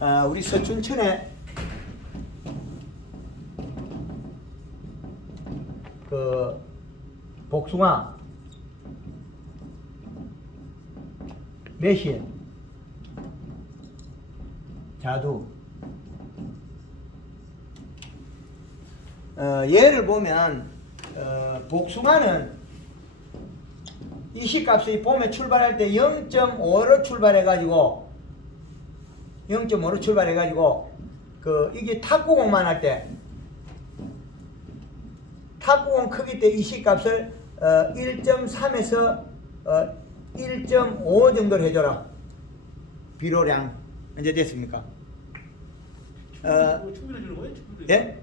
우리 서춘천에 그 복숭아, 매실, 자두. 얘를 보면 복숭아는 이시값이 봄에 출발할 때 0.5로 출발해가지고 이게 탁구공만 할 때 탁구공 크기 때 이시값을 1.3에서 1.5 정도로 해줘라. 비료량 언제 됐습니까? 충분해 주는 거예요? 예?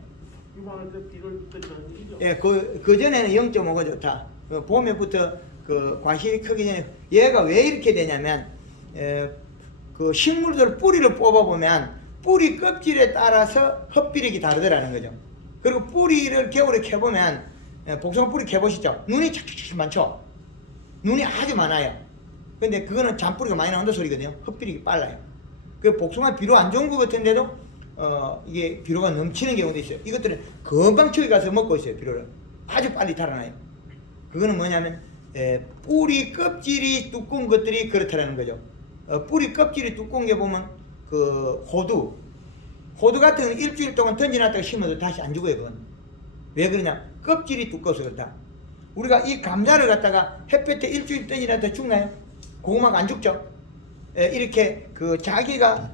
유방할 때 비를 때리는 얘기죠? 예, 그 전에는 0.5가 좋다. 봄에부터 그 과실이 크기 전에 얘가 왜 이렇게 되냐면 그 식물들 뿌리를 뽑아보면 뿌리 껍질에 따라서 흡비력이 다르더라는 거죠. 그리고 뿌리를 겨울에 캐보면 복숭아 뿌리 캐보시죠. 눈이 착착착 많죠. 눈이 아주 많아요. 근데 그거는 잔뿌리가 많이 나온다 소리거든요. 흡비력이 빨라요. 그 복숭아 비료 안 좋은 것 같은데도 이게 비료가 넘치는 경우도 있어요. 이것들은 금방 저기 가서 먹고 있어요. 비료를 아주 빨리 달아나요. 그거는 뭐냐면 뿌리 껍질이 두꺼운 것들이 그렇다는 거죠. 뿌리 껍질이 두꺼운 게 보면 그 호두 같은 건 일주일 동안 던져놨다가 심어도 다시 안 죽어요. 그건 왜 그러냐? 껍질이 두꺼워서 그렇다. 우리가 이 감자를 갖다가 햇볕에 일주일 던져놨다가 죽나요? 고구마가 안 죽죠. 이렇게 그 자기가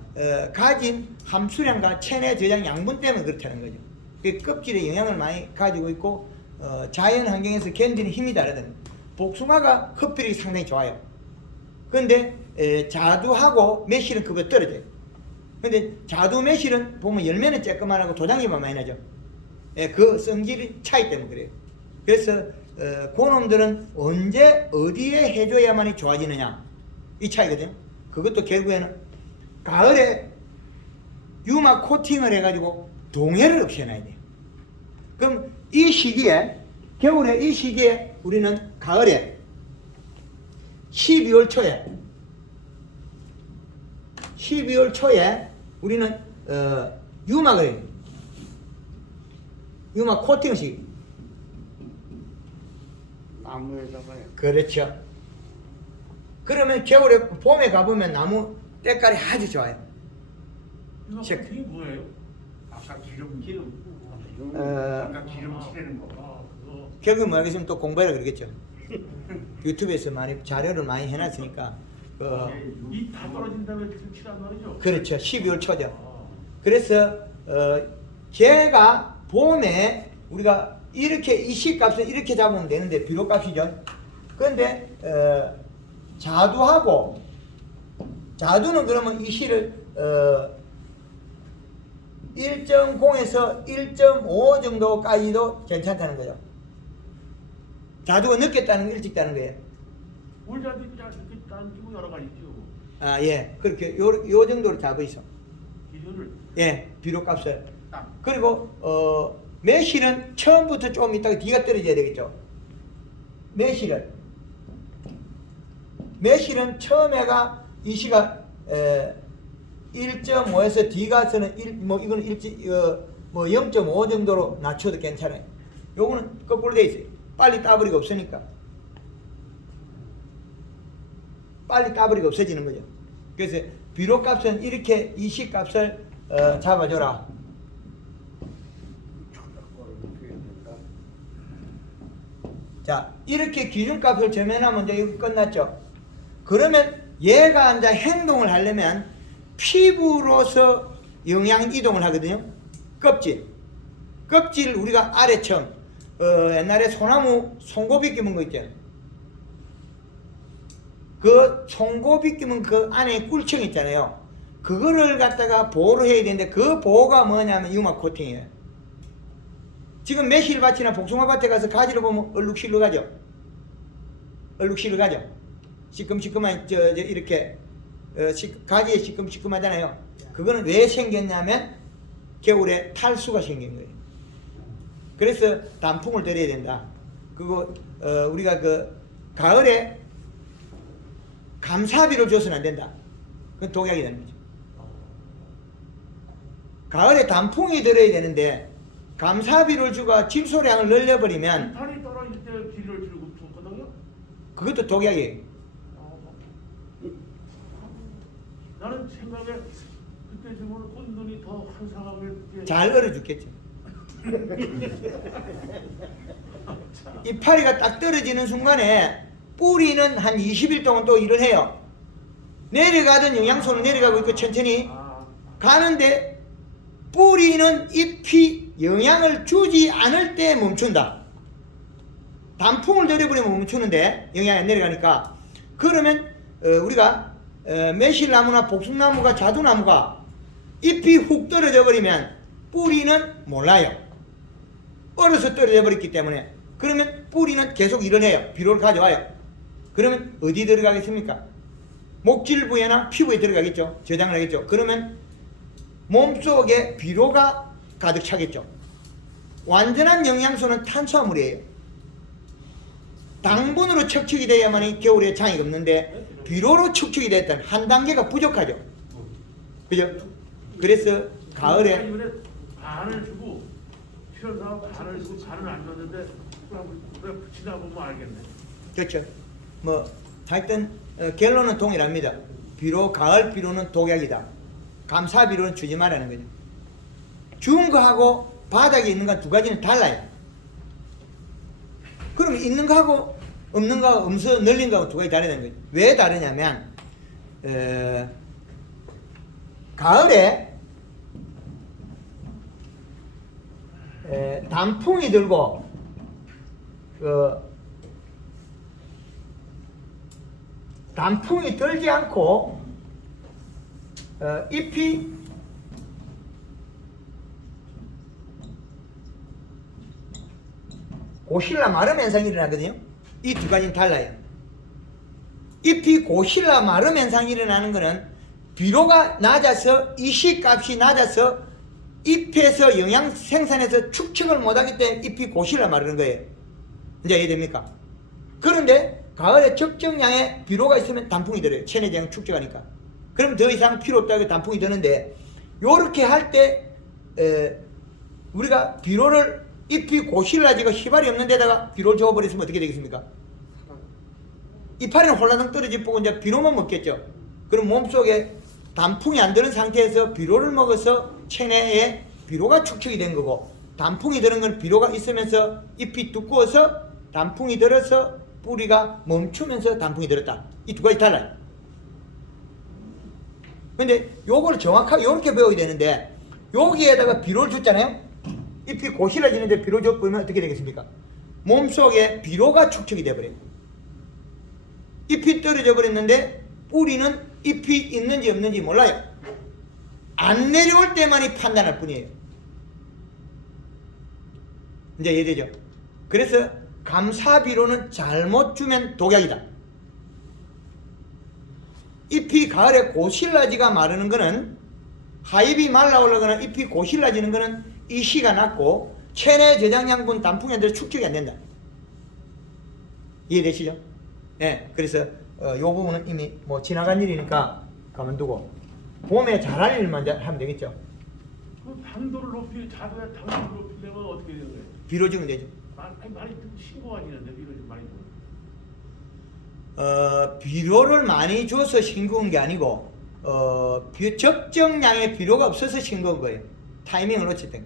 가진 함수량과 체내 저장 양분 때문에 그렇다는 거죠. 그 껍질에 영향을 많이 가지고 있고 자연 환경에서 견디는 힘이 다르다는. 복숭아가 흡비력이 상당히 좋아요. 그런데 자두하고 매실은 그거 떨어져요. 근데 자두 매실은 보면 열매는 쬐끄만하고 도장기만 많이 나죠. 그 성질 차이 때문에 그래요. 그래서 그놈들은 언제 어디에 해줘야만이 좋아지느냐 이 차이거든요. 그것도 결국에는 가을에 유막 코팅을 해가지고 동해를 없애놔야 돼요. 그럼 이 시기에 겨울에 이 시기에 우리는 가을에 12월 초에 우리는 유막 코팅식 나무에다가요. 그렇죠. 그러면 겨울에 봄에 가보면 나무 때깔이 아주 좋아요. 이거 체크. 이게 뭐예요? 아까 기름 어, 기름 칠하는 거. 그거. 결국 뭐 하겠으면 또 공부하라 그러겠죠. 유튜브에서 많이 자료를 많이 해놨으니까 이다 떨어진 다음에 지금 칠한 말이죠? 그렇죠. 12월 초죠. 그래서 걔가 봄에 우리가 이렇게 이시값을 이렇게 잡으면 되는데 비료값이죠. 그런데 자두는 그러면 이시를 1.0에서 1.5 정도까지도 괜찮다는 거죠. 자두가 늦게 따는 거 일찍 따는 거예요. 울자도 이렇게 딴지고 여러 가지 있죠. 아, 예. 그렇게 요 정도로 잡아 있어. 비료를 예, 비료값을. 그리고 매실은 처음부터 좀 있다가 뒤가 떨어져야 되겠죠. 매실은 처음에가 이시가 1.5에서 뒤가서는 이거는 0.5 정도로 낮춰도 괜찮아요. 요거는 거꾸로 돼 있어요. 빨리 따버리가 없으니까. 빨리 따버리가 없어지는 거죠. 그래서 비료값은 이렇게 이시값을 잡아줘라. 자, 이렇게 기준값을 정해놓으면 이제 이거 끝났죠. 그러면 얘가 이제 행동을 하려면 피부로서 영양 이동을 하거든요. 껍질 우리가 아래층 옛날에 소나무 송고비 끼면 거 있잖아요. 그 송고비 끼면 그 안에 꿀층 있잖아요. 그거를 갖다가 보호를 해야 되는데 그 보호가 뭐냐면 유막 코팅이에요. 지금 매실밭이나 복숭아밭에 가서 가지를 보면 얼룩실로 가죠. 시큼시큼한 이렇게 가지에 시큼시큼하잖아요. 그거는 왜 생겼냐면 겨울에 탈수가 생긴 거예요. 그래서 단풍을 들여야 된다. 그리고 우리가 그 가을에 감사비를 줘서는 안 된다. 그건 독약이 되는 거죠. 가을에 단풍이 들어야 되는데 감사비를 주고 질소량을 늘려버리면 이파리 떨어질 때 비료를 주고 줬거든요. 그것도 독약이에요. 나는 생각에 그때 주면 꽃눈이 더 환상하게 잘 얼어 죽겠죠. 이파리가 딱 떨어지는 순간에 뿌리는 한 20일 동안 또 일을 해요. 내려가던 영양소는 내려가고 있고 천천히 가는데 뿌리는 잎이 영향을 주지 않을 때 멈춘다. 단풍을 들여버리면 멈추는데 영향이 안 내려가니까. 그러면 우리가 매실나무나 복숭나무가 자두나무가 잎이 훅 떨어져 버리면 뿌리는 몰라요. 얼어서 떨어져 버렸기 때문에. 그러면 뿌리는 계속 일을 해요. 비료를 가져와요. 그러면 어디 들어가겠습니까? 목질부에나 피부에 들어가겠죠. 저장을 하겠죠. 그러면 몸속에 비료가 가득 차겠죠. 완전한 영양소는 탄수화물이에요. 당분으로 척축이 돼야만 겨울에 장이 없는데 비료로 척축이 됐던 한 단계가 부족하죠. 그죠? 그래서 가을에 반을 주고 필요하다 반을 주고 반을 안 줬는데 그래 지나 보면 알겠네. 그렇죠. 뭐 하여튼 결론은 동일합니다. 비료 가을 비료는 독약이다. 감사 비료는 주지 말라는 거죠. 주운 거하고 바닥에 있는 거 두 가지는 달라요. 그럼 있는 거하고 없는 거하고 음수 늘린 거하고 두 가지 다르다는 거죠. 왜 다르냐면 가을에 단풍이 들고 단풍이 들지 않고 잎이 고실라 마름 현상이 일어나거든요. 이 두 가지는 달라요. 잎이 고실라 마름 현상이 일어나는 것은 비료가 낮아서 이식값이 낮아서 잎에서 영양 생산해서 축적을 못하기 때문에 잎이 고실라 마르는 거예요. 이제 이해됩니까? 그런데 가을에 적정량의 비료가 있으면 단풍이 들어요. 체내장 축적하니까. 그럼 더 이상 필요 없다고 단풍이 드는데 요렇게 할 때 우리가 비료를 잎이 고실라지고 희발이 없는 데다가 비료를 줘버렸으면 어떻게 되겠습니까? 이파리는 홀라당 떨어지고 이제 비료만 먹겠죠. 그럼 몸속에 단풍이 안 드는 상태에서 비료를 먹어서 체내에 비료가 축적이 된 거고 단풍이 드는 건 비료가 있으면서 잎이 두꺼워서 단풍이 들어서 뿌리가 멈추면서 단풍이 들었다. 이 두 가지 달라요. 근데 요걸 정확하게 요렇게 배워야 되는데 여기에다가 비료를 줬잖아요. 잎이 고실라지는데 비료 줘버리면 어떻게 되겠습니까? 몸속에 비료가 축적이 돼버려요. 잎이 떨어져 버렸는데 뿌리는 잎이 있는지 없는지 몰라요. 안 내려올 때만이 판단할 뿐이에요. 이제 이해되죠? 그래서 감사비료는 잘못 주면 독약이다. 잎이 가을에 고실라지가 마르는 거는 하잎이 말라 올라거나 잎이 고실라지는 거는 이시가 낮고 체내 저장량분 단풍에들 축적이 안 된다. 이해되시죠? 네, 그래서 요 부분은 이미 뭐 지나간 일이니까 가만두고 봄에 잘할 일만 하면 되겠죠. 그 당도를 높이 자두에 당도를 높이려면 어떻게 되는 거예요? 비료 주면 되죠. 많이 싱거워지는데 비료 좀 많이 주면. 비료를 많이 줘서 싱거운 게 아니고 적정량의 비료가 없어서 싱거운 거예요. 타이밍을 놓칠 때.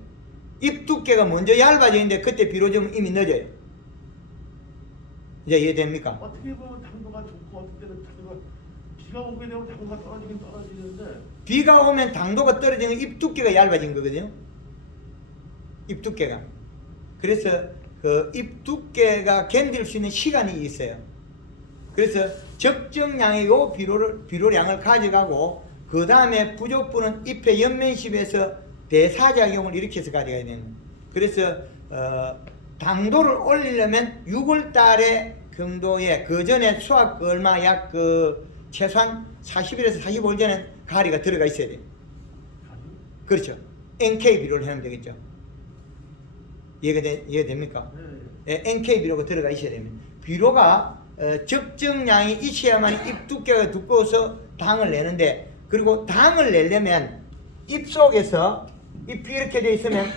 잎 두께가 먼저 얇아져 있는데 그때 비료 주면 이미 늦어요. 이제 이해됩니까? 어떻게 보면 당도가 좋고 어떤 때는 당도가 비가 오게 되면 당도가 떨어지긴 떨어지는데 비가 오면 당도가 떨어지는 잎 두께가 얇아진 거거든요. 잎 두께가. 그래서 그 잎 두께가 견딜 수 있는 시간이 있어요. 그래서 적정량의 요 비료량을 가져가고 그 다음에 부족분은 잎의 옆면십에서 대사작용을 일으켜서 가져가야 되는 거예요. 그래서 당도를 올리려면 6월 달에 경도에 그 전에 수확 얼마 약 최소한 40일에서 45일 전에 가리가 들어가 있어야 돼요. 그렇죠. NK 비료를 하면 되겠죠. 이해됩니까? 네. NK 비료가 들어가 있어야 됩니다. 비료가 적정량이 있어야만 잎 두께가 두꺼워서 당을 내는데 그리고 당을 내려면 잎 속에서 잎이 이렇게 돼 있으면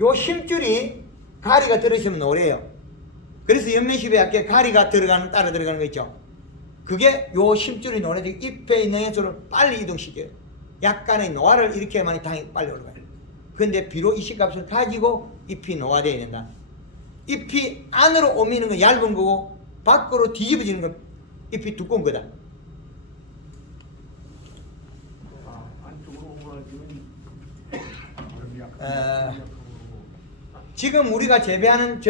요 심줄이 가리가 들어있으면 노래요. 그래서 연면십에 약게 가리가 따라 들어가는 거 있죠. 그게 요 심줄이 노래지고 잎에 있는 연소를 빨리 이동시켜요. 약간의 노화를 일으켜야만 당이 빨리 올라가요. 근데 비록 이 씨값을 가지고 잎이 노화되어야 된다. 잎이 안으로 오미는 건 얇은 거고 밖으로 뒤집어지는 건 잎이 두꺼운 거다. 안쪽으로 오므라지면 지금 우리가 재배하는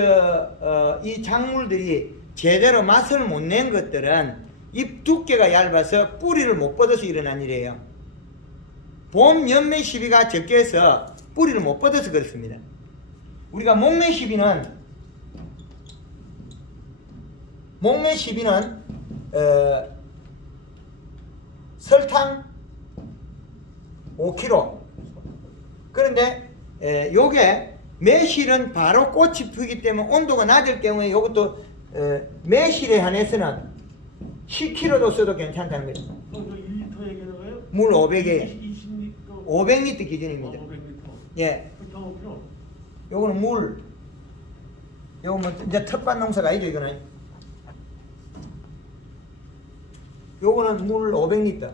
이 작물들이 제대로 맛을 못 낸 것들은 잎 두께가 얇아서 뿌리를 못 뻗어서 일어난 일이에요. 봄 연매 시비가 적게 해서 뿌리를 못 뻗어서 그렇습니다. 우리가 목매 시비는 설탕 5kg. 그런데 요게 매실은 바로 꽃이 피기 때문에 온도가 낮을 경우에 이것도 매실에 한해서는 10kg도 써도 괜찮다는 거죠. 1리터 얘기하는 거예요? 물 500에 20리터 500리터 기준입니다. 500리터 예, 설탕 5kg 요거는 물. 요거는 뭐 이제 텃밭 농사가 아니죠, 이거는. 요거는 물 500리터.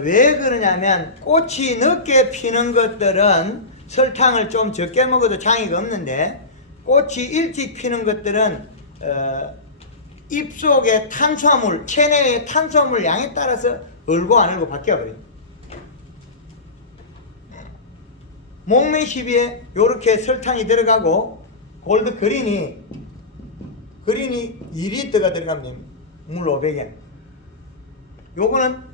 왜 그러냐면 꽃이 늦게 피는 것들은 설탕을 좀 적게 먹어도 장애가 없는데 꽃이 일찍 피는 것들은 잎 속의 탄수화물, 체내의 탄수화물 양에 따라서 얼고 안 얼고 바뀌어버려요. 목매 시비에 요렇게 설탕이 들어가고 골드 그린이 2리터가 들어가면 됩니다. 물 500에. 요거는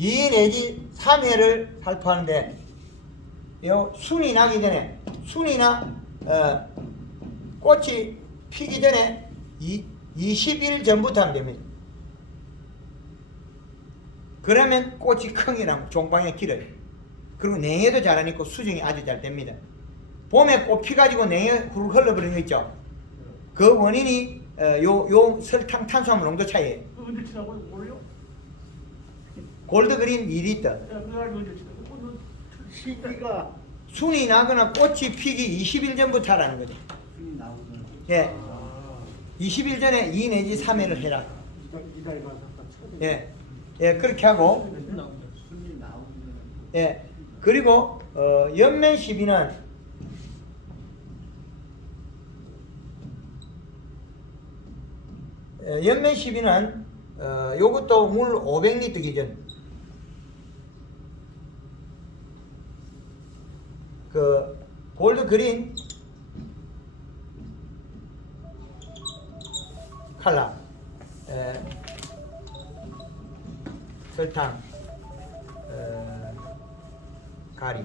2 내지 3회를 살포하는데 요 순이 나기 전에 순이나 꽃이 피기 전에 20일 전부터 하면 됩니다. 그러면 꽃이 컹이랑 종방에 길어요. 그리고 냉해도 잘 안 익고 수정이 아주 잘 됩니다. 봄에 꽃 피가지고 냉해 후룩 흘러버리는 거 있죠. 그 원인이 요 설탕 탄수화물 농도 차이에요. 언제 치라고 모르요? 골드그린 2리터. 그래가지고 언제 치라고? 시기가 순이 나거나 꽃이 피기 20일 전부터 하라는 거죠. 나오면 예. 20일 전에 2 내지 3회를 해라. 기다려서 쳐야 예. 예, 그렇게 하고, 손이 나오면 예. 그리고, 연면 시비는, 연면 시비는, 요것도 물 500리터 기준. 그, 골드 그린 칼라, 설탕, 가리.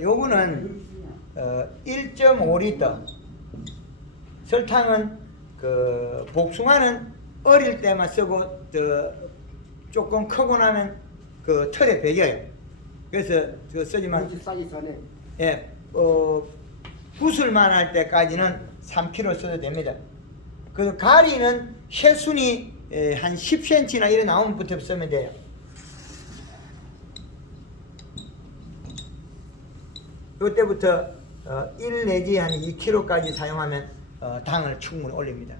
요거는 1.5리터. 설탕은 그 복숭아는 어릴 때만 쓰고 조금 크고 나면 그 털에 배겨요. 그래서 그 쓰지만 싸기 전에 예, 구슬만 할 때까지는 3kg 써도 됩니다. 그 가리는 새순이 한 10cm나 이래 나오면부터 쓰면 돼요. 이때부터 1 내지 한 2kg까지 사용하면 당을 충분히 올립니다.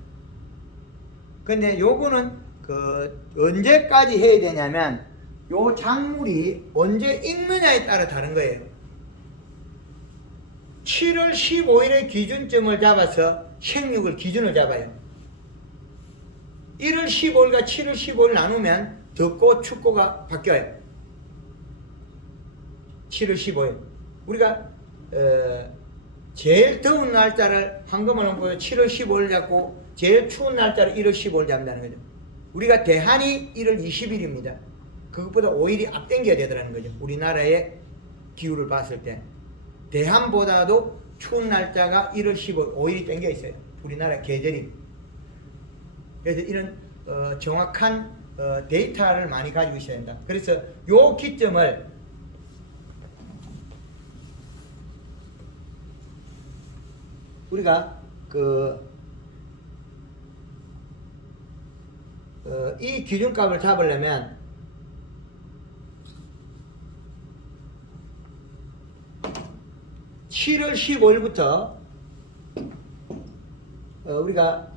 근데 요거는 그 언제까지 해야 되냐면 요 작물이 언제 익느냐에 따라 다른 거예요. 7월 15일의 기준점을 잡아서 생육을 기준을 잡아요. 1월 15일과 7월 15일 나누면 덥고 춥고가 바뀌어요. 7월 15일. 우리가 제일 더운 날짜를 황금을 보여 7월 15일 잡고 제일 추운 날짜를 1월 15일 잡는다는 거죠. 우리가 대한이 1월 20일입니다. 그것보다 5일이 앞당겨야 되더라는 거죠. 우리나라의 기후를 봤을 때 대한보다도 추운 날짜가 1월 15일 5일이 당겨 있어요. 우리나라 계절이. 그래서 이런 정확한 데이터를 많이 가지고 있어야 된다. 그래서 요 기점을 우리가 이 기준값을 잡으려면 (7월 15일부터) 우리가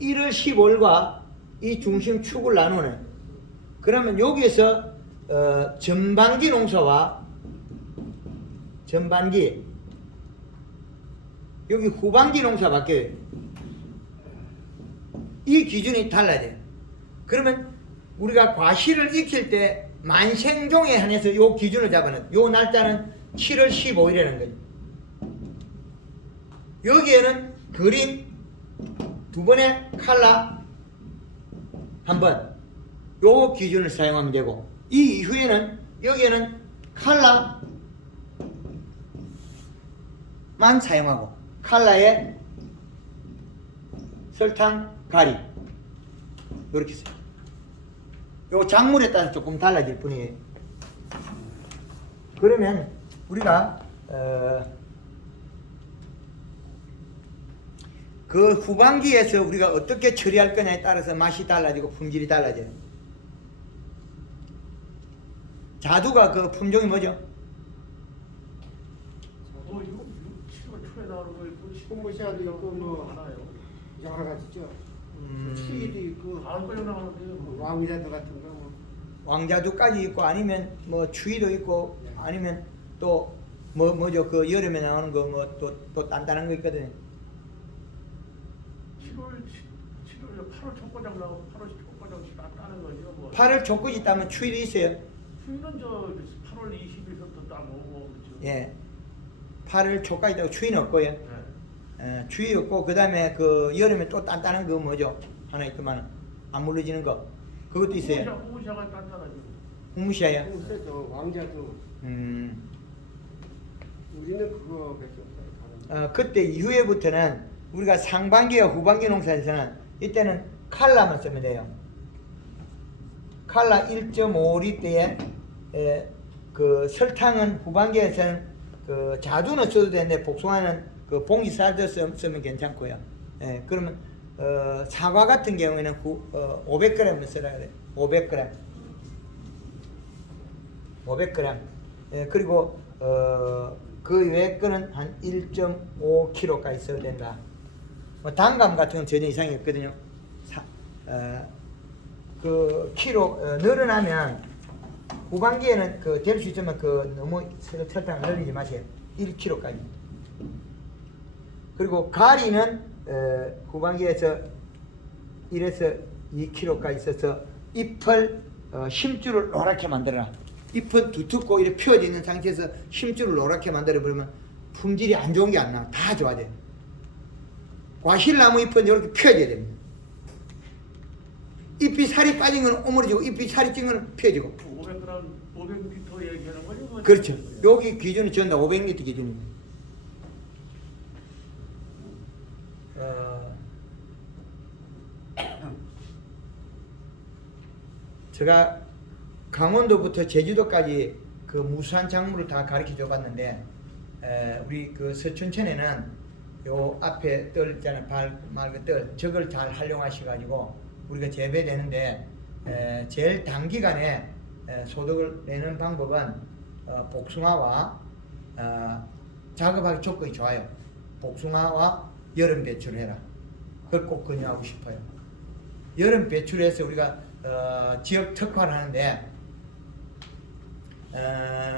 1월 15일과 이 중심축을 나누는, 그러면 여기에서 전반기 농사와 전반기, 여기 후반기 농사 바뀌어요. 이 기준이 달라야 돼요. 그러면 우리가 과실을 익힐 때 만생종에 한해서 이 기준을 잡아는, 이 날짜는 7월 15일이라는 거죠. 여기에는 그린 두 번의 칼라 한 번, 요 기준을 사용하면 되고, 이 이후에는 여기에는 칼라만 사용하고, 칼라에 설탕, 가리 이렇게 써요. 요 작물에 따라서 조금 달라질 뿐이에요. 그러면 우리가 그 후반기에서 우리가 어떻게 처리할 거냐에 따라서 맛이 달라지고 품질이 달라져요. 자두가 그 품종이 뭐죠? 7월 초에 나오는 거 있고 홍보시아도 있고 뭐 하나요. 여러 가지죠. 치이도 있고 다음 거에 나오는데요. 왕자도 같은 거 뭐. 왕자두까지 있고, 아니면 뭐 추위도 있고, 네. 아니면 또 뭐죠? 그 여름에 나오는 거 뭐 또 단단한 거 있거든요. 7월 8월 첫과장 나오고 8월 첫과장 따는 거죠. 뭐. 8월 초까지 따면 추위도 있어요. 추위는 저 8월 20일부터 따고 그렇죠. 예. 8월 초까지 따고 추위는 없고요. 네. 추위 없고, 그 다음에 그 여름에 또 단단한 거 뭐죠? 하나 있더만 안 물러지는 거, 그것도 있어요. 홍시아가 단단하죠. 홍무시아요. 홍세도 왕자도 음. 우리는 그거밖에 없어요. 그때 이후에부터는 우리가 상반기와 후반기 농사에서는 이때는 칼라만 쓰면 돼요. 칼라 1.5리터에 그 설탕은 후반기에서는 그 자두는 써도 되는데 복숭아는 그 봉지 싸서 쓰면 괜찮고요. 예, 그러면 사과 같은 경우에는 500g을 쓰라 그래요. 500g. 500g. 예, 그리고 그 외의 거는 한 1.5kg까지 써야 된다. 뭐 단감 같은 건 전혀 이상이 없거든요. 그 키로 늘어나면 후반기에는 그 될 수 있지만 그 너무 설탕을 늘리지 마세요. 1kg까지. 그리고 가리는 후반기에서 1에서 2kg까지 있어서 잎을 심줄을 노랗게 만들어라. 잎은 두텁고 이렇게 펴져 있는 상태에서 심줄을 노랗게 만들어 버리면 품질이 안 좋은 게 안 나와. 다 좋아져요. 과실나무 잎은 이렇게 펴져야 됩니다. 잎이 살이 빠진 건 오므려지고, 잎이 살이 찐 건 펴지고. 500리터 얘기하는 거죠? 뭐. 그렇죠. 여기 기준이 전다 500리터 기준입니다. 제가 강원도부터 제주도까지 그 무수한 작물을 다 가르쳐 줘 봤는데, 우리 그 서춘천에는 요 앞에 뜰 있잖아요. 맑은 뜰, 저걸 잘 활용하셔 가지고 우리가 재배되는데, 제일 단기간에 소득을 내는 방법은 복숭아와 작업하기 조건이 좋아요. 복숭아와 여름 배출을 해라. 그걸 꼭 권유하고 싶어요. 여름 배출해서 우리가 지역 특화를 하는데,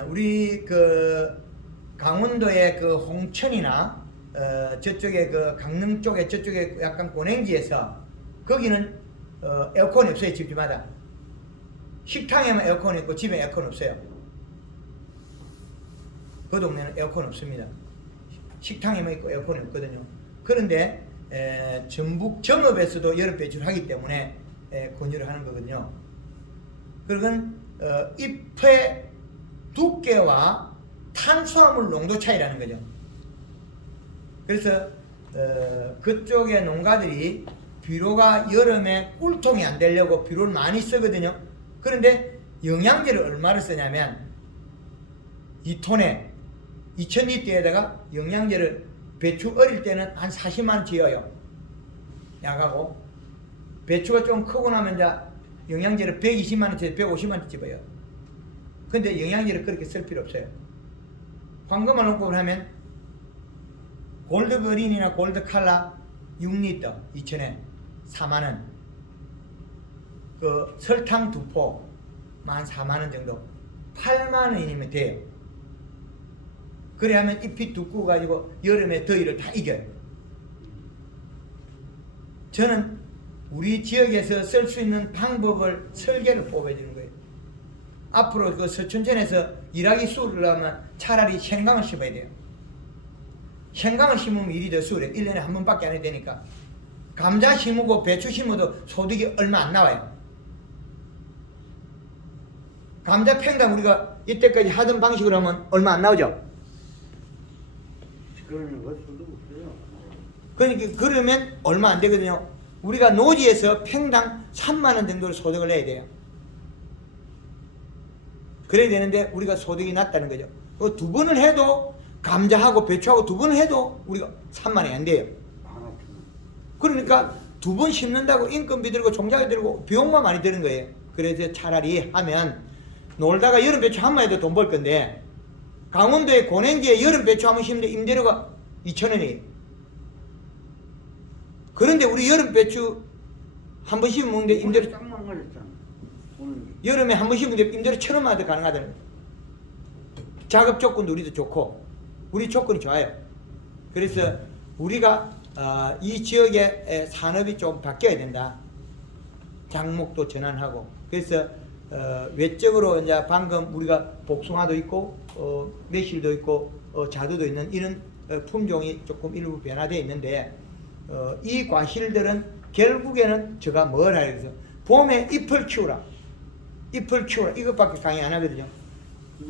우리 그 강원도의 그 홍천이나 저쪽에 그 강릉 쪽에 저쪽에 약간 고냉지에서 거기는 에어컨이 없어요. 집집마다. 식당에만 에어컨이 있고 집에 에어컨 없어요. 그 동네는 에어컨 없습니다. 식당에만 있고 에어컨이 없거든요. 그런데 전북 정읍에서도 여름 배출하기 때문에 권유를 하는 거거든요. 그건 잎의 두께와 탄수화물 농도 차이라는 거죠. 그래서 그쪽의 농가들이 비료가 여름에 꿀통이 안 되려고 비료를 많이 쓰거든요. 그런데 영양제를 얼마를 쓰냐면 2톤에 2000리터에다가 영양제를 배추 어릴 때는 한 40만 원 지어요. 약하고 배추가 좀 크고 나면 이제 영양제를 120만 원짜리 150만 원 집어요. 근데 영양제를 그렇게 쓸 필요 없어요. 황금알 농법을 하면 골드 그린이나 골드 칼라 6리터 2,000엔 4만 원. 그 설탕 2포 14,000원 정도 8만 원이면 돼요. 그래 하면 잎이 두꺼워 가지고 여름에 더위를 다 이겨요. 저는 우리 지역에서 쓸 수 있는 방법을 설계를 뽑아주는 거예요. 앞으로 그 서촌천에서 일하기 수월하면 차라리 생강을 심어야 돼요. 생강을 심으면 일이 더 수월해요. 1년에 한 번밖에 안 해야 되니까. 감자 심고 배추 심어도 소득이 얼마 안 나와요. 감자 팽당 우리가 이때까지 하던 방식으로 하면 얼마 안 나오죠? 그러는 거 소득 없어요. 그러니까 그러면 얼마 안 되거든요. 우리가 노지에서 평당 3만 원 정도를 소득을 내야 돼요. 그래야 되는데 우리가 소득이 낮다는 거죠. 그 두 번을 해도 감자하고 배추하고 두 번을 해도 우리가 3만 원이 안 돼요. 그러니까 두 번 심는다고 인건비 들고 종자비 들고 비용만 많이 드는 거예요. 그래서 차라리 하면 놀다가 여름 배추 한 번 해도 돈 벌 건데 강원도의 고냉지에 여름 배추 한 번 심는데 임대료가 2,000원이에요. 그런데 우리 여름 배추 한 번 심으면 임대료 짱만 걸렸잖아. 여름에 한 번 심으면 임대료 1,000원만 더 가능하다는 거예요. 작업 조건도 우리도 좋고 우리 조건이 좋아요. 그래서 우리가 이 지역의 산업이 좀 바뀌어야 된다. 작목도 전환하고 그래서 외적으로 이제 방금 우리가 복숭아도 있고 매실도 있고 자두도 있는 이런 품종이 조금 일부 변화되어 있는데 이 과실들은 결국에는 제가 뭘 하려 해서 봄에 잎을 키우라. 잎을 키우라. 이것밖에 강의 안 하거든요.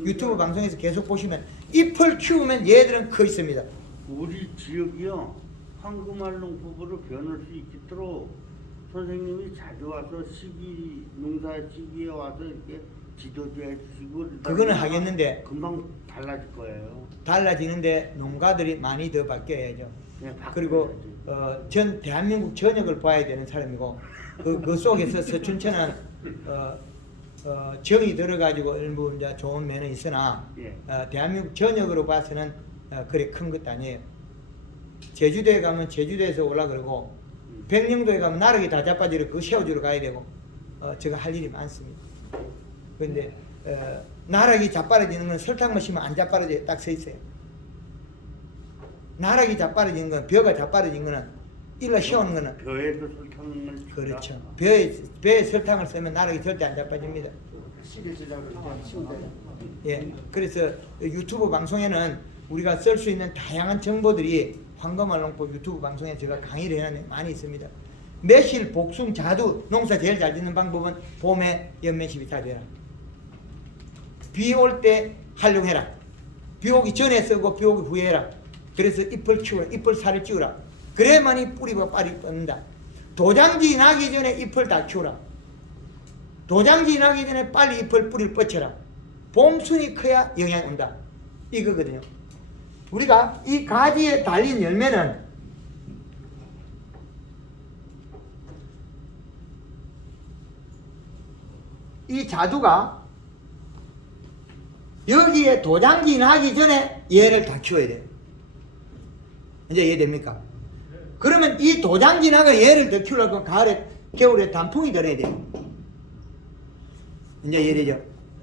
유튜브 방송에서 계속 보시면 잎을 키우면 얘들은 커 있습니다. 우리 지역이요 황금알 농법으로 변할 수 있도록 선생님이 자주 와서 시기 농사 시기에 와서 이렇게 지도도 해주시고 그거는 하겠는데 금방 달라질 거예요. 달라지는데 농가들이 많이 더 바뀌어야죠. 네, 그리고 전 대한민국 전역을 봐야 되는 사람이고 그 속에서 서춘천은 정이 들어가지고 일부 이제 좋은 면은 있으나 예. 대한민국 전역으로 봐서는 그리 큰 것도 아니에요. 제주도에 가면 제주도에서 올라 그러고 백령도에 가면 나락이 다 자빠지러 그거 세워주러 가야 되고 제가 할 일이 많습니다. 그런데 나락이 자빠져지는 건 설탕만 심으면 안 자빠져져 딱 서 있어요. 나락이 자빠져지는 건 벼가 자빠져진 거는 일러 씌우는 거는 벼에도 설탕을 준다? 그렇죠. 벼에 설탕을 쓰면 나락이 절대 안 자빠집니다. 시계 제작을 하시면 예, 그래서 유튜브 방송에는 우리가 쓸 수 있는 다양한 정보들이 황금알 농법 유튜브 방송에 제가 강의를 해놨는데 많이 있습니다. 매실, 복숭, 자두 농사 제일 잘 짓는 방법은 봄에 연면십이 다 되라. 비 올 때 활용해라. 비 오기 전에 쓰고 비 오기 후에 해라. 그래서 잎을 키우라. 잎을 살을 찌우라. 그래야만이 뿌리가 빨리 뻗는다. 도장지 나기 전에 잎을 다 키우라. 도장지 나기 전에 빨리 잎을 뿌리를 뻗쳐라. 봄순이 커야 영양이 온다. 이거거든요. 우리가 이 가지에 달린 열매는 이 자두가 여기에 도장지 나기 전에 얘를 다 키워야 돼요. 이제 이해됩니까? 그러면 이 도장지 나가 얘를 더 키우려고 가을에 겨울에 단풍이 들어야 돼요. 이제 이해되죠?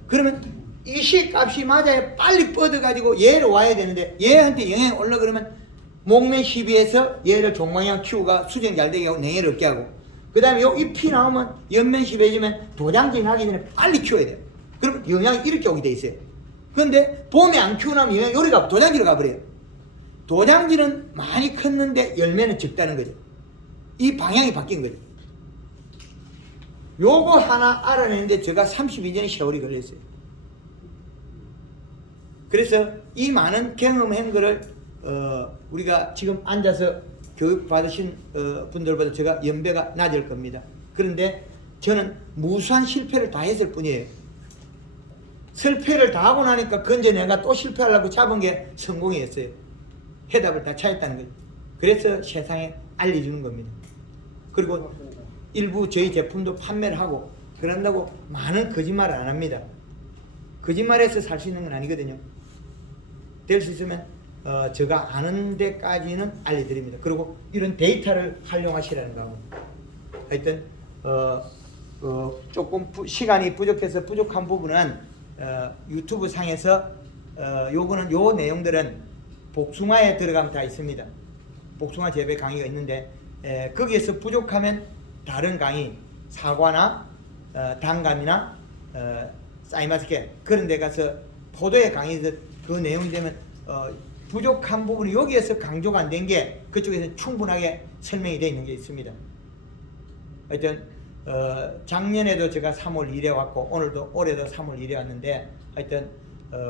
그러면 이 시값이 맞아야 빨리 뻗어가지고 얘를 와야 되는데 얘한테 영향이 올라 그러면 목매 시비에서 얘를 종방향 키우가 수정 잘 되게 하고 냉해를 없게 하고 그 다음에 요 잎이 나오면 옆면 시비해지면 도장지 나기 전에 빨리 키워야 돼요. 그러면 영향이 이렇게 오게 돼 있어요. 그런데 봄에 안 키우나면 영향이 요리가 도장지로 가버려요. 도장지는 많이 컸는데 열매는 적다는 거죠. 이 방향이 바뀐 거죠. 요거 하나 알아내는데 제가 32년의 세월이 걸렸어요. 그래서 이 많은 경험한 거를 우리가 지금 앉아서 교육 받으신 분들보다 제가 연배가 낮을 겁니다. 그런데 저는 무수한 실패를 다 했을 뿐이에요. 실패를 다 하고 나니까 건져 내가 또 실패하려고 잡은 게 성공이었어요. 해답을 다 찾았다는 거죠. 그래서 세상에 알려주는 겁니다. 그리고 일부 저희 제품도 판매를 하고 그런다고 많은 거짓말을 안 합니다. 거짓말해서 살 수 있는 건 아니거든요. 될 수 있으면 제가 아는 데까지는 알려드립니다. 그리고 이런 데이터를 활용하시라는 거고. 하여튼 조금 시간이 부족해서 부족한 부분은 유튜브 상에서 요거는 요 내용들은 복숭아에 들어가면 다 있습니다. 복숭아 재배 강의가 있는데 거기에서 부족하면 다른 강의 사과나 단감이나 사이마스케 그런 데 가서 포도의 강의에서 그 내용이 되면 부족한 부분이 여기에서 강조가 안 된 게 그쪽에서 충분하게 설명이 되어 있는 게 있습니다. 하여튼 작년에도 제가 3월 1에 왔고 오늘도 올해도 3월 1에 왔는데 하여튼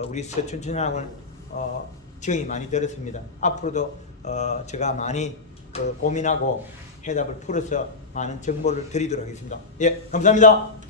우리 서춘천학원 정이 많이 들었습니다. 앞으로도 제가 많이 고민하고 해답을 풀어서 많은 정보를 드리도록 하겠습니다. 예, 감사합니다.